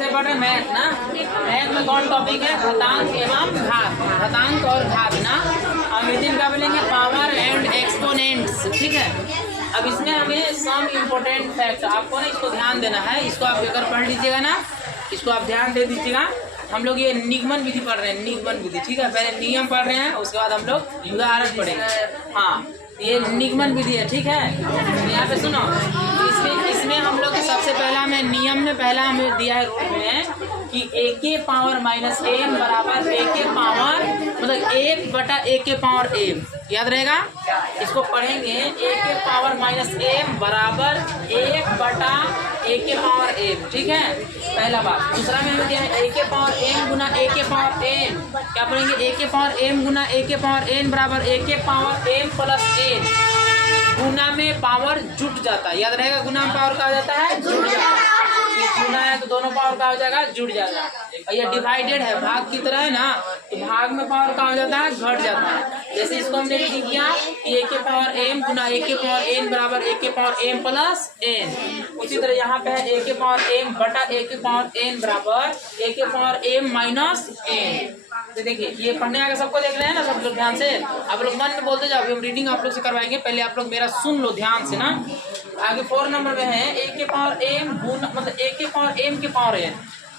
से पढ़ रहे मैथ ना। मैथ में कौन टॉपिक है? घातांक एवं घात, घातांक और घात ना। हम इस दिन क्या बोलेंगे? पावर एंड एक्सपोनेंट्स, ठीक है। अब इसमें हमें सम इम्पोर्टेंट फैक्ट, आपको ना इसको ध्यान देना है। इसको आप अगर पढ़ लीजिएगा ना, इसको आप ध्यान दे दीजिएगा। हम लोग ये निगमन विधि पढ़ रहे हैं, निगमन विधि, ठीक है। पहले नियम पढ़ रहे हैं, उसके बाद हम लोग उदाहरण पढ़ेंगे। हाँ, ये निगमन विधि है, ठीक है। तो यहाँ पे सुनो, इसमें हम लोग सबसे पहला में नियम में पहला हमें दिया है रूल में कि a के पावर माइनस m बराबर a के पावर मतलब 1/a के पावर m, याद रहेगा। इसको पढ़ेंगे a के पावर माइनस m बराबर 1/a के पावर m, ठीक है, पहला बात। दूसरा में हमें दिया है a के पावर m गुना a के पावर n, क्या पढ़ेंगे? a के पावर m गुना a के पावर n बराबर a के पावर m प्लस n। गुना में पावर जुट जाता है, याद रहेगा। गुना में पावर क्या हो जाता है? जुट जाता है। ये गुना है तो दोनों पावर क्या हो जाएगा? जुट जाएगा। और ये डिवाइडेड है, भाग की तरह है ना, तो भाग में पावर क्या हो जाता है? घट जाता है। जैसे इसको हमने लिख दिया कि a के पावर m गुना a के पावर n बराबर a के पावर m प्लस n। उसी तरह यहाँ पे है a के पावर m बटा a के पावर n बराबर a के पावर m माइनस n। तो देखिए ये पढ़ने आगे सबको देख रहे हैं ना सब लोग, ध्यान से आप लोग मन में बोलते जाओ। हम रीडिंग आप लोग से करवाएंगे, पहले आप लोग मेरा सुन लो ध्यान से ना। आगे 4 नंबर में है a के पावर m गुना मतलब a के पावर m के पावर n,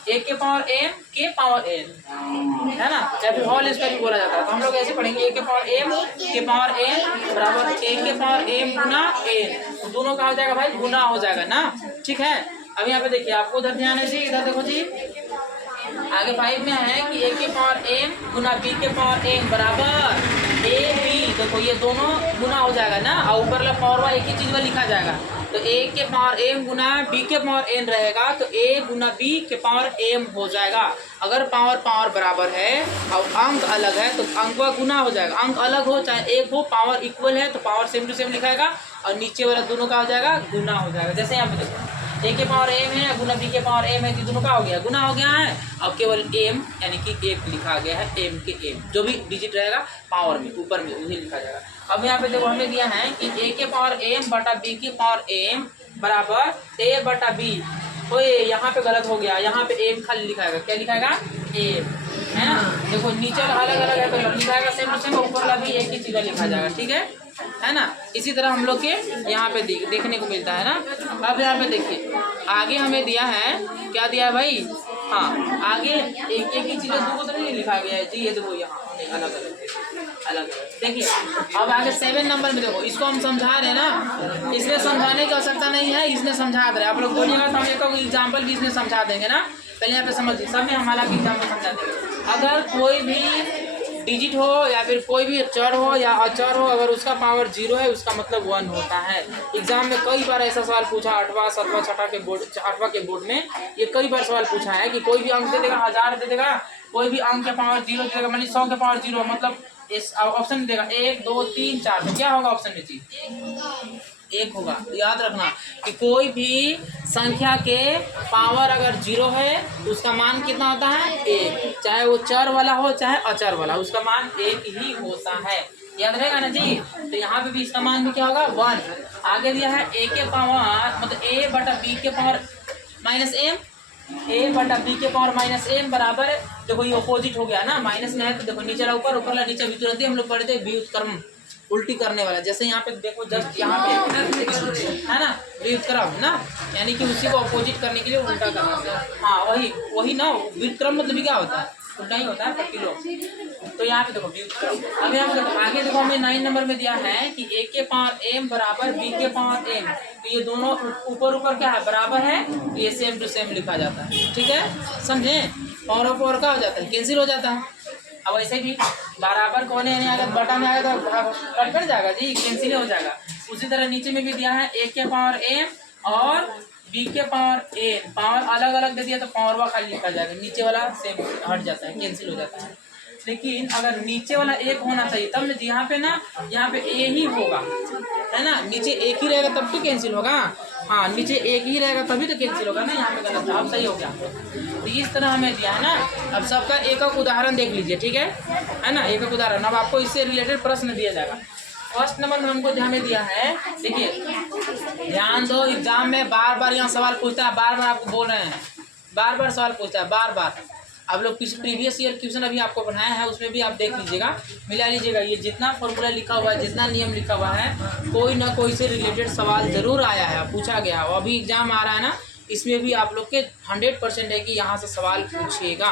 a के पावर m के पावर n, है ना, या फिर होल स्क्वायर भी बोला जाता है। तो हम लोग ऐसे पढ़ेंगे a के पावर m के पावर n बराबर a के पावर m गुना n। तो दोनों का हो जाएगा भाई? गुना हो जाएगा ना, ठीक है। अब यहाँ पे देखिए, आपको उधर ध्यान है जी, इधर देखो जी। आगे 5 में है कि a के पावर m गुना b के पावर n बराबर a b। देखो ये दोनों गुना हो जाएगा ना, और ऊपर वाला पावर एक ही चीज में लिखा जाएगा। तो a के पावर m गुना b के पावर n रहेगा, तो a गुना b के पावर m हो जाएगा। अगर पावर बराबर है और अंक अलग है तो अंक का गुना हो जाएगा। अंक अलग हो चाहे एक हो, पावर इक्वल है तो पावर सेम टू सेम लिखाएगा, और नीचे वाला दोनों का हो जाएगा? गुना हो जाएगा। जैसे यहाँ पे देखो a के पावर m है गुना b के पावर m है, तो दोनों का हो गया? गुना हो गया है। अब केवल m यानी कि एक लिखा गया है, m के m, जो भी डिजिट रहेगा पावर में ऊपर में वही लिखा जाएगा। अब यहाँ पे देखो हमें दिया है कि a के पावर m बटा b के पावर m बराबर a बटा b। तो यहाँ पे गलत हो गया, यहाँ पे m खाली लिखाएगा। क्या लिखाएगा? m, है ना। देखो नीचे अलग अलग है तो लिखाएगा सेम टू सेम, ऊपर वाला भी एक ही चीज़ लिखा जाएगा, ठीक है ना। इसी तरह हम लोग के यहाँ पे देखने को मिलता है ना। अब यहाँ पे देखिए आगे हमें दिया है, क्या दिया है भाई? हाँ, आगे एक ही चीज़ दो तो नहीं लिखा गया है जी। ये देखो यहाँ अलग अलग देखिए। अब आगे 7 नंबर में देखो, इसको हम समझा रहे हैं ना, इसमें समझाने की आवश्यकता नहीं है, इसमें समझा दे रहे हैं। आप लोग बोलिएगा तो हम एक एग्जाम्पल भी इसमें समझा देंगे ना। पहले यहाँ पे समझिए, सब में हम हालांकि एग्जाम्पल समझा देंगे। अगर कोई भी डिजिट हो या फिर कोई भी चर हो या अचर हो, अगर उसका पावर 0 है उसका मतलब 1 होता है। एग्जाम में कई बार ऐसा सवाल पूछा, 8वां 7वां 6वां के बोर्ड 8वां के बोर्ड में ये कई बार सवाल पूछा है कि कोई भी अंक दे देगा, 1000 दे देगा, कोई भी अंक के पावर 0 दे देगा, मान 100 के पावर 0, मतलब इस ऑप्शन देगा 1 2 3 4, तो क्या होगा ऑप्शन में? चीज 1 होगा। याद रखना कि कोई भी संख्या के पावर अगर 0 है तो उसका मान कितना होता है? 1, चाहे वो चर वाला हो चाहे अचर वाला, उसका मान 1 ही होता है। याद रहेगा ना जी। तो यहाँ पे भी इसका मान भी क्या होगा? 1। आगे दिया है a के पावर मतलब a बटा b के पावर माइनस m, a बटा b के पावर माइनस m बराबर, देखो ये अपोजिट हो गया ना, माइनस में है तो देखो नीचे ऊपर, ऊपर ला नीचे, तुरंत ही हम लोग पढ़ते हैं व्युत्क्रम उल्टी करने वाला। जैसे यहाँ पे देखो जस्ट यहाँ पे है ना, व्युत्क्रम ना, यानी कि उसी को अपोजिट करने के लिए उल्टा करना। हाँ वही ना, व्युत्क्रम मतलब क्या होता है? उल्टा ही होता है, पर किलो। तो यहाँ पे देखो व्युत्क्रम। अब यहाँ पे आगे देखो हमें 9 नंबर में दिया है कि a के पावर m बराबर b के पावर m, तो ये दोनों ऊपर क्या है? बराबर है, तो ये सेम टू सेम लिखा जाता है, ठीक है, समझे। पावर का हो जाता है, कैंसिल हो जाता है। अब ऐसे भी बराबर कोने नहीं आएगा, बटा में आएगा तो कट जाएगा जी, कैंसिल हो जाएगा। उसी तरह नीचे में भी दिया है a के पावर m और b के पावर n, पावर अलग अलग दे दिया तो पावर खाली लिखा जाएगा, नीचे वाला सेम हट जाता है, कैंसिल हो जाता है। लेकिन अगर नीचे वाला 1 होना चाहिए तब न, यहाँ पे ना, यहाँ पे a ही होगा, है ना, नीचे 1 ही रहेगा तब तो कैंसिल होगा। हाँ, नीचे 1 ही रहेगा तभी तो कैंसिल होगा ना, यहाँ पे गलत था, अब सही हो गया। तो इस तरह हमें दिया है ना। अब सबका एक उदाहरण देख लीजिए, ठीक है ना, एक उदाहरण। अब आपको इससे रिलेटेड प्रश्न दिया जाएगा। फर्स्ट नंबर में हमको ध्यान दिया है, देखिए ध्यान दो, एग्जाम में बार बार यहाँ सवाल पूछता है, बार बार आपको बोल रहे हैं बार बार सवाल पूछता है, बार बार। आप लोग प्रीवियस ईयर क्वेश्चन अभी आपको बनाया है, उसमें भी आप देख लीजिएगा, मिला लीजिएगा। ये जितना फॉर्मूला लिखा हुआ है, जितना नियम लिखा हुआ है, कोई ना कोई से रिलेटेड सवाल जरूर आया है, पूछा गया। और अभी एग्जाम आ रहा है ना, इसमें भी आप लोग के 100% है कि यहाँ से सवाल पूछेगा,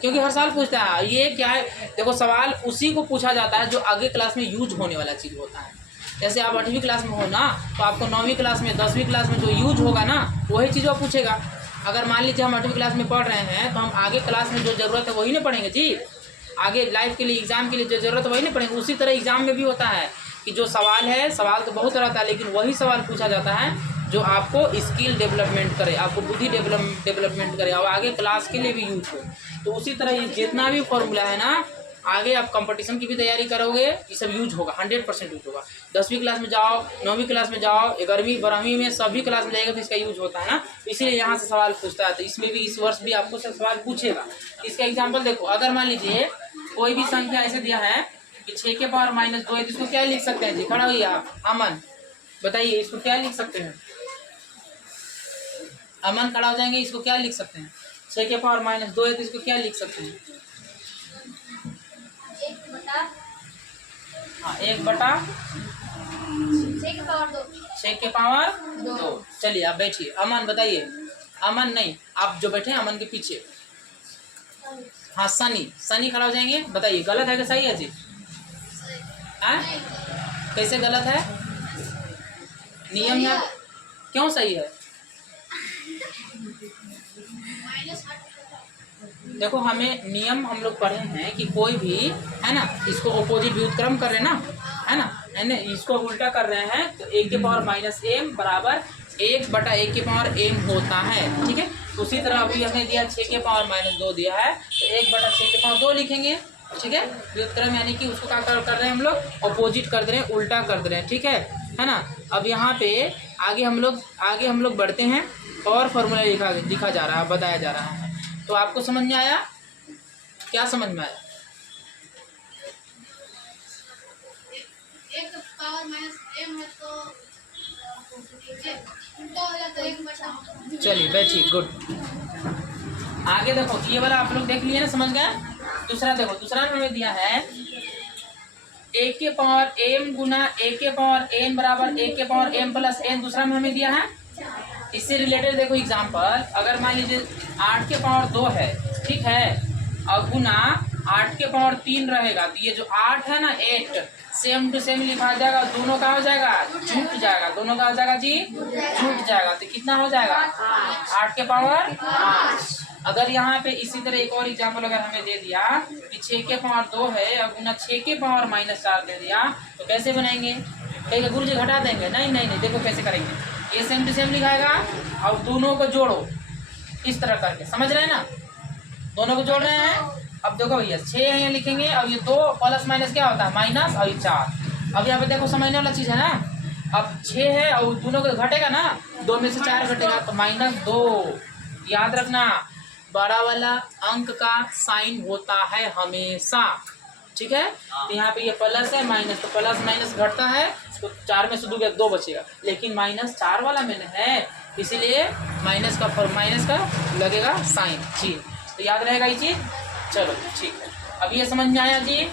क्योंकि हर साल पूछता है। ये क्या है, देखो सवाल उसी को पूछा जाता है जो आगे क्लास में यूज होने वाला चीज़ होता है। जैसे आप 8वीं क्लास में हो ना, तो आपको 9वीं क्लास में, 10वीं क्लास में जो यूज होगा ना, वही चीज़ वो पूछेगा। अगर मान लीजिए हम 8वीं क्लास में पढ़ रहे हैं, तो हम आगे क्लास में जो ज़रूरत है वही नहीं पढ़ेंगे जी। आगे लाइफ के लिए, एग्जाम के लिए जो ज़रूरत है वही नहीं पढ़ेंगे। उसी तरह एग्जाम में भी होता है कि जो सवाल है, सवाल तो बहुत रहता है, लेकिन वही सवाल पूछा जाता है जो आपको स्किल डेवलपमेंट करे, आपको बुद्धि डेवलपमेंट करे और आगे क्लास के लिए भी यूज हो। तो उसी तरह ये जितना भी फॉर्मूला है ना, आगे आप कंपटीशन की भी तैयारी करोगे, ये सब यूज होगा, 100% यूज होगा। 10वीं क्लास में जाओ, 9वीं क्लास में जाओ, 11वीं 12वीं में, सभी क्लास में जाएगा तो इसका यूज होता है ना, इसीलिए यहाँ से सवाल पूछता है। तो इसमें भी इस वर्ष भी आपको सवाल पूछेगा। इसका एग्जाम्पल देखो, अगर मान लीजिए कोई भी संख्या ऐसे दिया है कि 6 के पावर -2 है, तो इसको क्या लिख सकते हैं जी? खड़ा हुई आप, अमन बताइए इसको क्या लिख सकते हैं? अमन खड़ा हो जाएंगे, इसको क्या लिख सकते हैं? 6 के पावर -2 है, तो इसको क्या लिख सकते हैं? 1/6 के पावर 2। चलिए आप बैठिए, अमन बताइए। अमन नहीं, आप जो बैठे हैं अमन के पीछे, हाँ सनी खड़ा हो जाएंगे। बताइए गलत है कि सही है जी? कैसे गलत है? नियम है, क्यों सही है? देखो हमें नियम हम लोग पढ़े हैं कि कोई भी है ना, इसको अपोजिट व्युत्क्रम कर रहे हैं ना, है ना, इसको उल्टा कर रहे हैं, तो 1 के पावर -m बराबर 1/1 के पावर m होता है। ठीक है, तो उसी तरह अभी हमें दिया 6 के पावर -2 दिया है, तो 1/6 के पावर 2 लिखेंगे। ठीक है, व्युत्क्रम यानी कि उसको क्या कर रहे हैं हम लोग? अपोजिट कर दे रहे हैं, उल्टा कर दे रहे हैं। ठीक है ना। अब यहाँ पे आगे हम लोग बढ़ते हैं और फॉर्मूला लिखा जा रहा है, बताया जा रहा है। तो आपको समझ में आया? क्या समझ में आया? 1 पावर -m है तो उल्टा हो जाता है 1/। चलिए बैठिए, गुड। आगे देखो, ये वाला आप लोग देख लिए ना, समझ गए? दूसरा देखो, दूसरा में हमें दिया है 1 के पावर m गुना 1 के पावर n बराबर 1 के पावर m प्लस n। दूसरा में हमें दिया है, इससे रिलेटेड देखो एग्जाम्पल, अगर मान लीजिए 8 के पावर 2 है, ठीक है, और गुना 8 के पावर 3 रहेगा, तो ये जो 8 है ना, 8 सेम टू सेम लिखा जाएगा, दोनों का हो जाएगा, छूट जाएगा, दोनों का हो जाएगा जी, छूट जाएगा। तो कितना हो जाएगा? 8 के पावर 5। अगर यहाँ पे इसी तरह एक और एग्जाम्पल अगर हमें दे दिया कि 6 के पावर 2 है और गुना 6 के पावर -4 दे दिया, तो कैसे बनाएंगे? कहेंगे गुरु जी घटा देंगे, नहीं, देखो कैसे करेंगे। ये सेम टू सेम लिखाएगा और दोनों को जोड़ो इस तरह करके, समझ रहे हैं ना? दोनों को जोड़ रहे हैं। अब देखो भैया 6 है यहाँ लिखेंगे, अब ये 2 प्लस माइनस क्या होता है? माइनस, और ये 4। अब यहाँ पे देखो समझने वाला चीज़ है ना, अब 6 है और दोनों को घटेगा ना, 2 में से 4 घटेगा तो -2। याद रखना, बड़ा वाला अंक का साइन होता है हमेशा। ठीक है, तो यहाँ पे ये प्लस है, माइनस, तो प्लस माइनस घटता है, तो 4 में से 2 बचेगा, लेकिन -4 वाला में है, इसीलिए माइनस का लगेगा साइन जी। तो याद रहेगा ये चीज। चलो ठीक है, अब ये समझ में आया जी?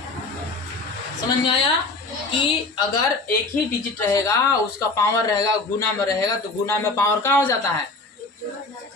समझ में आया कि अगर एक ही डिजिट रहेगा, उसका पावर रहेगा, गुना में रहेगा, तो गुना में पावर का हो जाता है,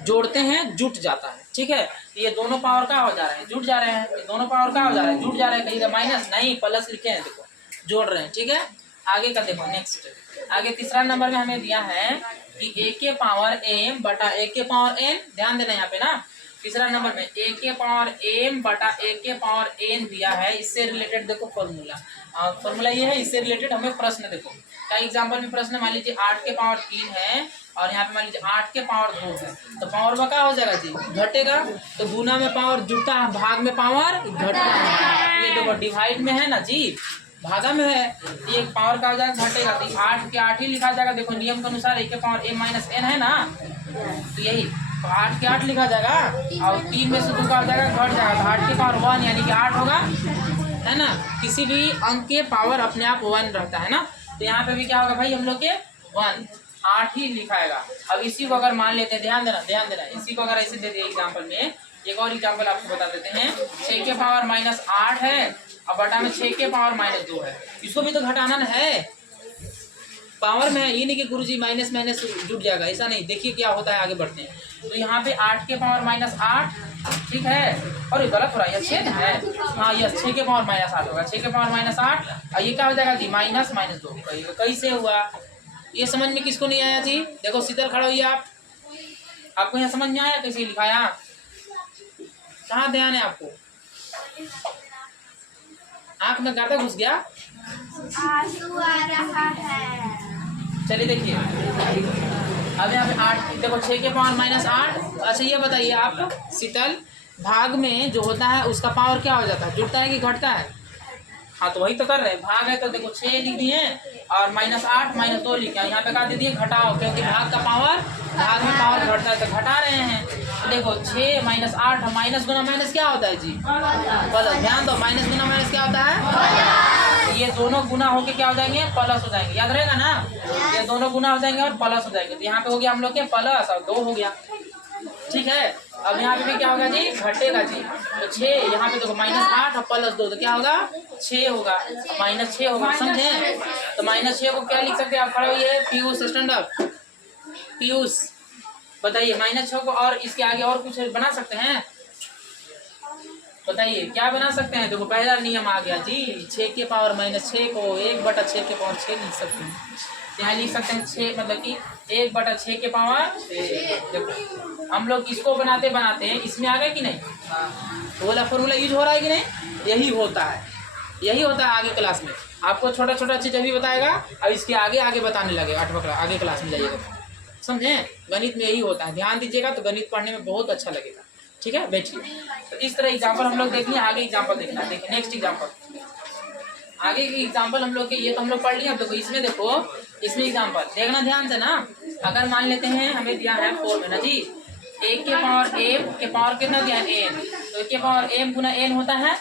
जोड़ते हैं जुट जाता है। ठीक है, ये दोनों पावर का हो जा रहे हैं, जुट जा रहे हैं, ये दोनों पावर का हो जा रहे हैं, जुट जा रहे हैं। कहीं माइनस नहीं, प्लस लिखे हैं, देखो जोड़ रहे हैं। ठीक है, आगे का देखो, नेक्स्ट आगे तीसरा नंबर में हमें दिया है कि 1 के पावर m बटा 1 के पावर n। ध्यान देना यहाँ पे ना, तीसरा नंबर में 1 के पावर m बटा 1 के पावर n दिया है। इससे रिलेटेड देखो फॉर्मूला ये है, इससे रिलेटेड हमें प्रश्न देखो। क्या एग्जाम्पल में प्रश्न, मान लीजिए 8 के पावर 3 है और यहाँ पे मान लीजिए 8 के पावर 2 है, तो पावर में क्या हो जाएगा जी? घटेगा। तो गुना में पावर जुटा, भाग में पावर घटना है। ये देखो डिवाइड में है ना जी, भागा में है, ये पावर का हो जाएगा घटेगा, तो 8 के 8 ही लिखा जाएगा। देखो नियम के अनुसार 1 के पावर m माइनस n है ना, तो यही तो 8 के 8 लिखा जाएगा और 3 में से 2 का हो जाएगा, घट जाएगा, तो 8 के पावर 1 यानी कि 8 होगा, है ना। किसी भी अंक के पावर अपने आप 1 रहता है ना, तो यहाँ पे भी क्या होगा भाई हम लोग के 1। 8 ही लिखाएगा। अब इसी को अगर मान लेते हैं, ध्यान देना, इसी को अगर ऐसे दे दिए एग्जाम्पल में, एक और एग्जाम्पल आपको बता देते हैं। 6 के पावर -8 है और बटा में 6 के पावर -2 है। इसको भी तो घटाना ना है, पावर में है, ये नहीं कि गुरुजी माइनस माइनस जुट जाएगा, ऐसा नहीं। देखिए क्या होता है, आगे बढ़ते हैं। तो यहाँ पे 8 के पावर -8, ठीक है, और ये गलत हो रहा है, यह 6 है, हाँ यह 6 के पावर -8 होगा। 6 के पावर -8 और ये क्या हो जाएगा जी, -2। कैसे हुआ ये समझ में किसको नहीं आया जी? देखो शीतल खड़ा हुई आप, आपको यहाँ समझ में आया कैसे लिखाया? कहाँ ध्यान है आपको? आंख में गर्दा घुस गया? आंसू आ रहा है। चलिए देखिए, अब यहाँ पे 8, देखो 6 के पावर -8। अच्छा ये बताइए आप शीतल, भाग में जो होता है उसका पावर क्या हो जाता है, जुड़ता है कि घटता है? हाँ तो वही तो कर रहे हैं, भाग है तो देखो 6 लिख दिए और -8 -2 लिखे, यहाँ पे क्या दे दिए, घटाओ, क्योंकि भाग का पावर, भाग में पावर घटता है तो घटा रहे हैं। तो देखो 6 -8, माइनस गुना माइनस क्या होता है जी, प्लस। ध्यान दो, माइनस गुना माइनस क्या होता है, ये दोनों गुना होके क्या हो जाएंगे, प्लस हो जाएंगे, याद रहेगा ना, ये दोनों गुना हो जाएंगे और प्लस हो जाएंगे। तो यहाँ पे हो गया हम लोग के प्लस और 2 हो गया, ठीक है। अब यहाँ पे भी क्या होगा जी, घटेगा जी। तो 6 यहाँ पे देखो -8 और +2 तो क्या होगा, 6 होगा, -6 होगा, समझे? तो -6 को क्या लिख सकते हैं आप? खड़ा हुई पीयूष, स्टैंड अप। पीयूष बताइए, -6 को और इसके आगे और कुछ बना सकते हैं? बताइए क्या बना सकते हैं? देखो पहला नियम आ गया जी, 6 के पावर -6 को 1/6 के पावर 6 लिख सकते हैं। यहाँ लिख सकते हैं 6 मतलब कि 1/6 के पावर 6। देखो हम लोग इसको बनाते हैं, इसमें आ गए कि नहीं, तो वाला फॉर्मूला यूज हो रहा है कि नहीं? यही होता है आगे क्लास में। आपको छोटा छोटा चीज अभी बताएगा और इसके आगे आगे बताने लगे 8वां क्लास, आगे क्लास में जाइएगा, समझे? गणित में यही होता है, ध्यान दीजिएगा तो गणित पढ़ने में बहुत अच्छा लगेगा, ठीक है। बैठिए, तो इस तरह एग्जाम्पल हम लोग देखेंगे, आगे एग्जाम्पल देखना। देखिए नेक्स्ट एग्जाम्पल, आगे की एग्जाम्पल हम लोग के, ये तो हम लोग पढ़ लिया। देखो इसमें, देखो इसमें एग्जाम्पल देखना ध्यान से ना। अगर मान लेते हैं हमें दिया है 4 में ना जी, 1 के पावर m के पावर कितना दिया है, n, तो 1 के पावर m गुना n होता है,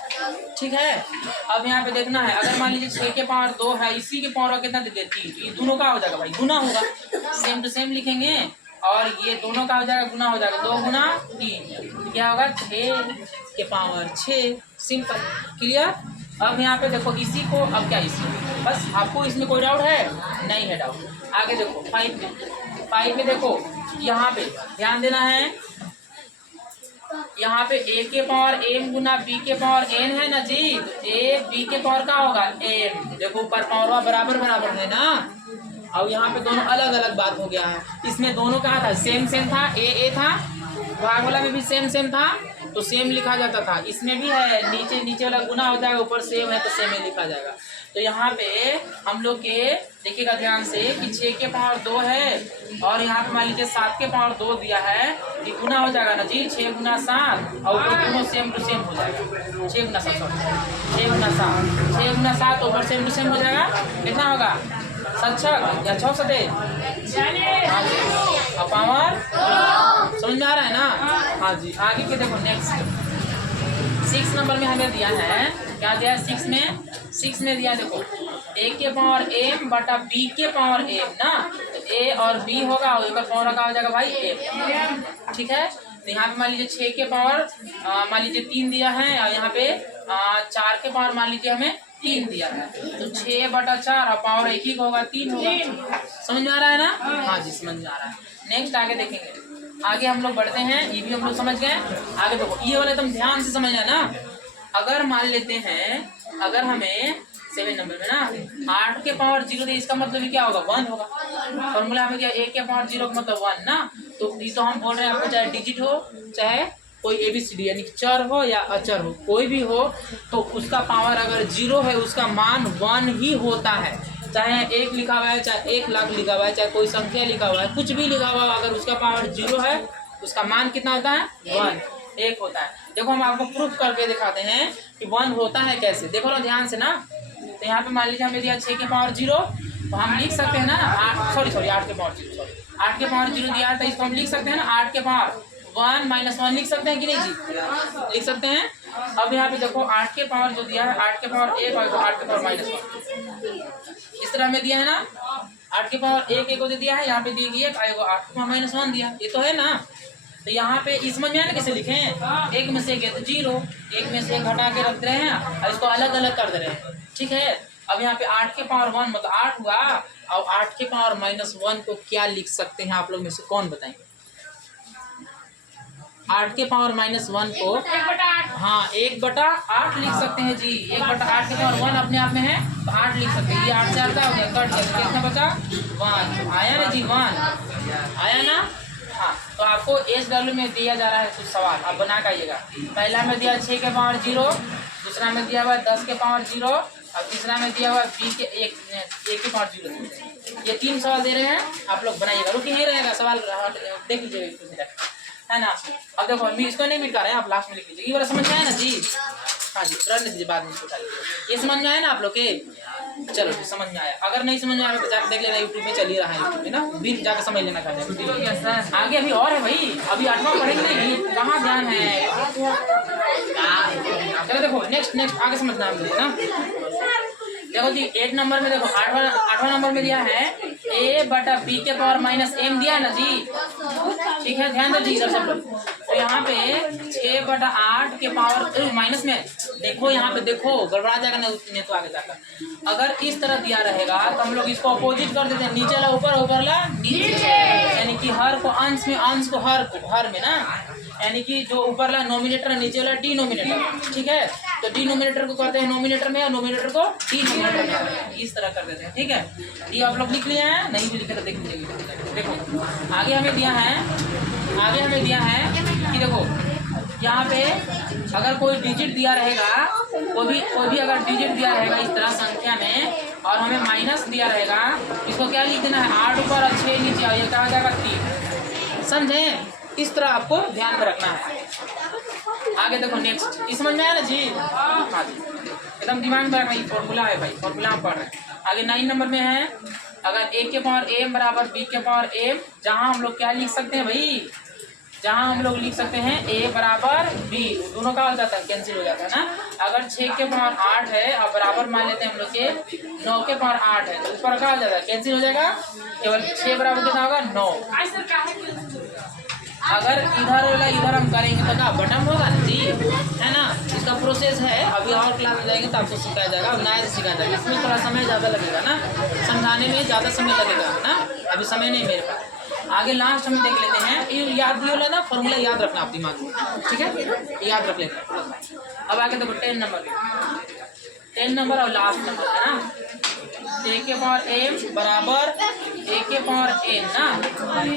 ठीक है। अब यहाँ पे देखना है, अगर मान लीजिए 6 के पावर 2 है, इसी के पावर कितना दे देते 3, ये दोनों का हो जाएगा भाई, गुना होगा, सेम टू सेम लिखेंगे और ये दोनों का हो जाएगा गुना हो जाएगा, 2 गुना 3 क्या होगा, 6 के पावर 6। Simple, clear. अब यहाँ पे देखो इसी को, अब क्या इसी, बस आपको इसमें कोई डाउट है? नहीं है डाउट। आगे देखो 5 में देखो, यहाँ पे ध्यान देना है, यहाँ पे a के पावर m गुना b के पावर n है ना जी, तो a b के पावर का होगा m। देखो ऊपर पावर बराबर बराबर है ना। अब यहाँ पे दोनों अलग अलग बात हो गया है, इसमें दोनों का था सेम था, a था, भाग वाला में भी सेम था तो सेम लिखा जाता था, इसमें भी है, नीचे वाला गुना हो जाएगा, ऊपर सेम है तो सेम ही लिखा जाएगा। तो यहाँ पे हम लोग के देखिएगा ध्यान से कि 6 के पावर 2 है और यहाँ पे मान लीजिए 7 के पावर 2 दिया है, ये गुना हो जाएगा ना जी, 6 गुना 7 और ऊपर दोनों सेम टू सेम हो जाएगा, 6 गुना 7 6 गुना 7 ऊपर सेम टू सेम हो जाएगा, कितना होगा, 7 या 6 सदे पावर, समझ में आ रहा है ना? हाँ जी। आगे के देखो नेक्स्ट 6 नंबर में हमें दिया है, क्या दिया है 6 में दिया, देखो a के पावर m बटा b के पावर m ना, तो a और b होगा और एक पावर का हो जाएगा भाई m, ठीक है। तो यहाँ पे मान लीजिए 6 के पावर मान लीजिए 3 दिया है और यहाँ पे 4 के पावर मान लीजिए हमें 3 दिया है, तो 6/4 और पावर एक ही होगा 3 होगा। समझ में आ रहा है ना? हाँ जी समझ में आ रहा है। नेक्स्ट आगे देखेंगे, आगे हम लोग बढ़ते हैं, ये भी हम लोग समझ गए। आगे देखो ये वाला तुम ध्यान से समझना ना। अगर मान लेते हैं, अगर हमें 7 नंबर में ना 8 के पावर 0 दे, इसका मतलब क्या होगा, 1 होगा। फॉर्मूला हमें क्या, 1 के पावर 0 का मतलब 1 ना। तो ये तो हम बोल रहे हैं आपको, चाहे डिजिट हो चाहे कोई ABCD यानी चर हो या अचर हो, कोई भी हो, तो उसका पावर अगर 0 है उसका मान 1 ही होता है। चाहे 1 लिखा हुआ है, चाहे 1 लाख लिखा हुआ है, चाहे कोई संख्या लिखा हुआ है, कुछ भी लिखा हुआ है, अगर उसका पावर 0 है उसका मान कितना होता है, 1 होता है। देखो हम आपको प्रूफ करके दिखाते हैं कि 1 होता है कैसे, देखो ना ध्यान से ना। तो यहाँ पे मान लीजिए हमें दिया 6 के पावर 0, तो हम लिख सकते हैं ना 8 के पावर 0, 8 के पावर 0 दिया है, तो इसको हम लिख सकते हैं ना 8 के पावर 1 - 1 लिख सकते हैं कि नहीं जी, लिख सकते हैं। अब यहाँ पे देखो 8 के पावर जो दिया है, 8 के पावर 1 और 8 के पावर -1, इस तरह में दिया है ना। 8 के पावर 1 को दे दिया है, यहाँ पे दी गई 1 आएगा 8 के पावर -1 दिया, ये तो है ना। तो यहाँ पे इस समझ में आया ना कैसे लिखें, 1 में से गए तो 0, 1 में से घटा के रख रहे हैं और इसको अलग अलग कर दे रहे हैं, ठीक है। अब यहाँ पे 8 के पावर 1 मतलब 8 हुआ, और 8 के पावर -1 को क्या लिख सकते हैं आप लोग में से कौन बताएंगे? 8 के पावर -1 को 1/8 लिख सकते हैं जी। 1/8 के पावर 1 अपने आप में है तो 8 लिख सकते हैं। ये 8 से 8 का हो गया, कट गया, कितना बचा 1 आया ना जी, 1 आया ना। हाँ, तो आपको SW में दिया जा रहा है कुछ सवाल, आप बना के आइएगा। पहला में दिया 6 के पावर 0, दूसरा में दिया हुआ 10 के पावर 0, और तीसरा में दिया हुआ 1 के पावर 0। ये 3 सवाल दे रहे हैं, आप लोग बनाइएगा। रुक नहीं रहेगा सवाल, देख लीजिएगा, है ना। अब देखो इसको नहीं मिटा रहे हैं, आप लास्ट में लिख लीजिए। ये वाला समझ में आया ना जी? हाँ जी, रन दीजिए, बाद में इसको उठा लीजिए। ये समझ में आया ना आप लोग के? चलो जी, समझ में आया। अगर नहीं समझ में आया तो जाकर देख लेना, यूट्यूब में चल ही रहा है, यूट्यूब में ना, भी जाकर समझ लेना चाहते। आगे अभी और है भाई, अभी 8वां पढ़ेंगे नहीं, कहाँ ध्यान है। चलो देखो नेक्स्ट आगे समझना है मुझे ना। देखो जी 8 नंबर में देखो 8वां नंबर में दिया है A/B के पावर -m दिया है ना जी, ठीक है, ध्यान दो जी इधर सब लोग। तो यहाँ पे 6/8 के पावर माइनस में देखो, यहाँ पे देखो गड़बड़ा जाएगा नहीं तो आगे जाकर। अगर इस तरह दिया रहेगा तो हम लोग इसको अपोजिट कर देते हैं, नीचे ला ऊपर, ऊपर ला नीचे, यानी कि हर को अंश में, अंश को हर में ना, यानी कि जो ऊपर ला नोमिनेटर, नीचे वाला डिनोमिनेटर, ठीक है। तो डिनोमिनेटर को करते हैं नोमिनेटर में और नोमिनेटर को डिनोमिनेटर में, इस तरह कर देते हैं, ठीक है। ये आप लोग लिख लिए हैं, नहीं भी लिखे तो देख लीजिए। देखो आगे हमें दिया है कि देखो यहाँ पे अगर कोई डिजिट दिया रहेगा, कोई भी अगर डिजिट दिया रहेगा इस तरह संख्या में, और हमें माइनस दिया रहेगा, इसको क्या लिख देना है 8 ऊपर और 6 नीचे, और ये क्या हो जाएगा 3, समझे। इस तरह आपको ध्यान में रखना है। आगे देखो नेक्स्ट, इस समझ में आया ना जी? हाँ जी, एकदम दिमाग में रखना, ये फॉर्मूला है भाई, फॉर्मूला हम पढ़ रहे हैं। आगे 9 नंबर में है, अगर A के पावर m बराबर B के पावर m, जहाँ हम लोग क्या लिख सकते हैं भाई, जहाँ हम लोग लिख सकते हैं A बराबर B, दोनों का हो जाता है, कैंसिल हो जाता है ना। अगर 6 के पावर 8 है और बराबर मान लेते हैं हम लोग के 9 के पावर 8 है, तो ऊपर का हो जाता है, कैंसिल हो जाएगा, केवल 6 बराबर कितना होगा 9। अगर इधर वाला इधर हम करेंगे तो क्या बटन होगा ना जी, है ना। इसका प्रोसेस है, अभी और क्लास में जाएंगे तो आपको सिखाया जाएगा, नया से सिखाया जाएगा। इसमें थोड़ा समय ज़्यादा लगेगा ना, समझाने में ज़्यादा समय लगेगा ना, अभी समय नहीं मेरे पास। आगे लास्ट हम देख लेते हैं, ये याद भी होला ना, फॉर्मूला याद रखना आप दिमाग में, ठीक है, याद रख लेना। अब आगे देखो 10 नंबर और लास्ट नंबर है ना, A के पावर m बराबर A के पावर n ना।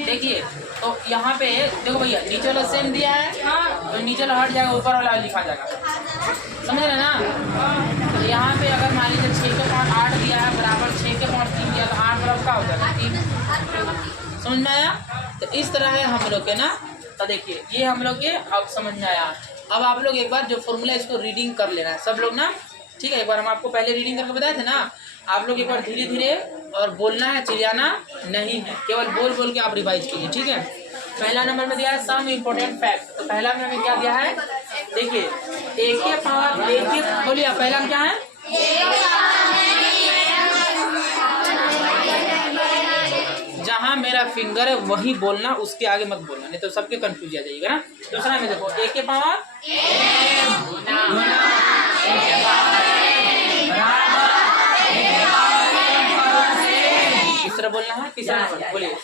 देखिए तो यहाँ पे देखो भैया, नीचे वाला सेम दिया है तो नीचे वाला हट जाएगा, ऊपर वाला लिखा जाएगा, समझ रहे ना। तो यहाँ पे अगर मान लीजिए 6 के पावर 8 दिया है बराबर 6 के पावर 3 दिया, तो 8 बराबर का हो जाएगा 3, समझ में आया। तो इस तरह है हम लोग के ना। तो देखिए ये हम लोग के अब समझ में आया। अब आप लोग एक बार जो फॉर्मूला इसको रीडिंग कर लेना है सब लोग ना, ठीक है। एक बार हम आपको पहले रीडिंग करके बताए थे ना, आप लोग एक बार धीरे धीरे और बोलना है, चिल्लाना नहीं है, केवल बोल के आप रिवाइज कीजिए, ठीक है। पहला नंबर में दिया है सम इम्पोर्टेंट फैक्ट। तो पहला में हमें क्या दिया है, देखिए A के पावर A, बोलिए पहला में क्या है, जहाँ मेरा फिंगर है वही बोलना, उसके आगे मत बोलना, नहीं तो सबके कंफ्यूज आ जाएगा ना। दूसरा में देखो A के पावर, तीसरा बोलना है, तीसरा नंबर बोलिए,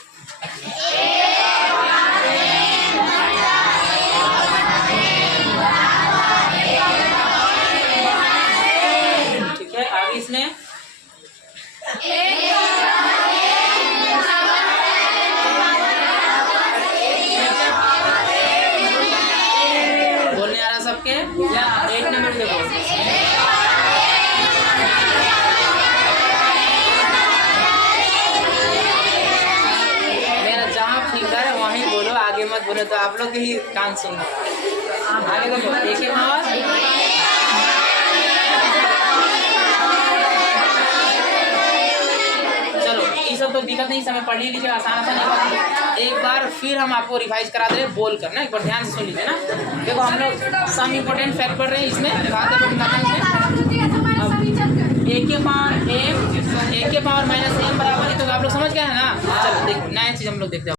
ठीक है। आगे इसमें बोलने आ रहा सबके, 8 नंबर देखो, मेरा जहाँ फिंगर है वहीं बोलो, आगे मत बोलो, तो आप लोग ही कान सुनना। आगे देखो A के पावर, सब तो दिक्कत नहीं, समय पढ़ लीजिए, आसान आसान। एक बार फिर हम आपको रिवाइज करा दे बोल कर ना, एक बार ध्यान से सुन लीजिए ना। देखो हम लोग सम इम्पोर्टेंट फैक्ट पढ़ रहे हैं, इसमें ए के पावर m, ए के पावर माइनस m बराबर है, तो आप लोग समझ गए हैं ना। चलो देखो नया चीज हम लोग देखते हैं।